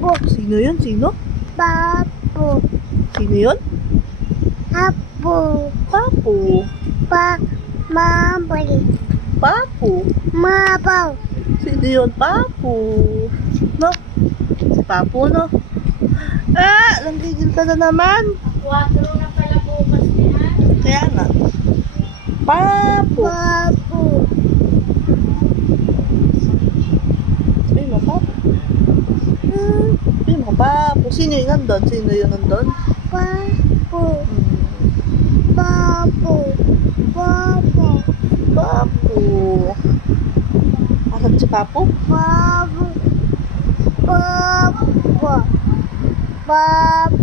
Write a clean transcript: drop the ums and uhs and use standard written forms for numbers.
Papo. Sino yun? Sino? Papo. Sino yun? Apo. Papo. Mabali. Papo. Mabaw. Sino yun? Papo. No? Si Papo, no? Ah! Nanggigil ka na naman. 4 na pala bukas niya. Kaya nga. Papo. Papo. Sabi mo, Papo. Sabi mo, Papo. Sino yung nandun? Sino yung nandun? Papo. Papo. Papo. Papo. Asan si Papo? Papo. Papo. Papo.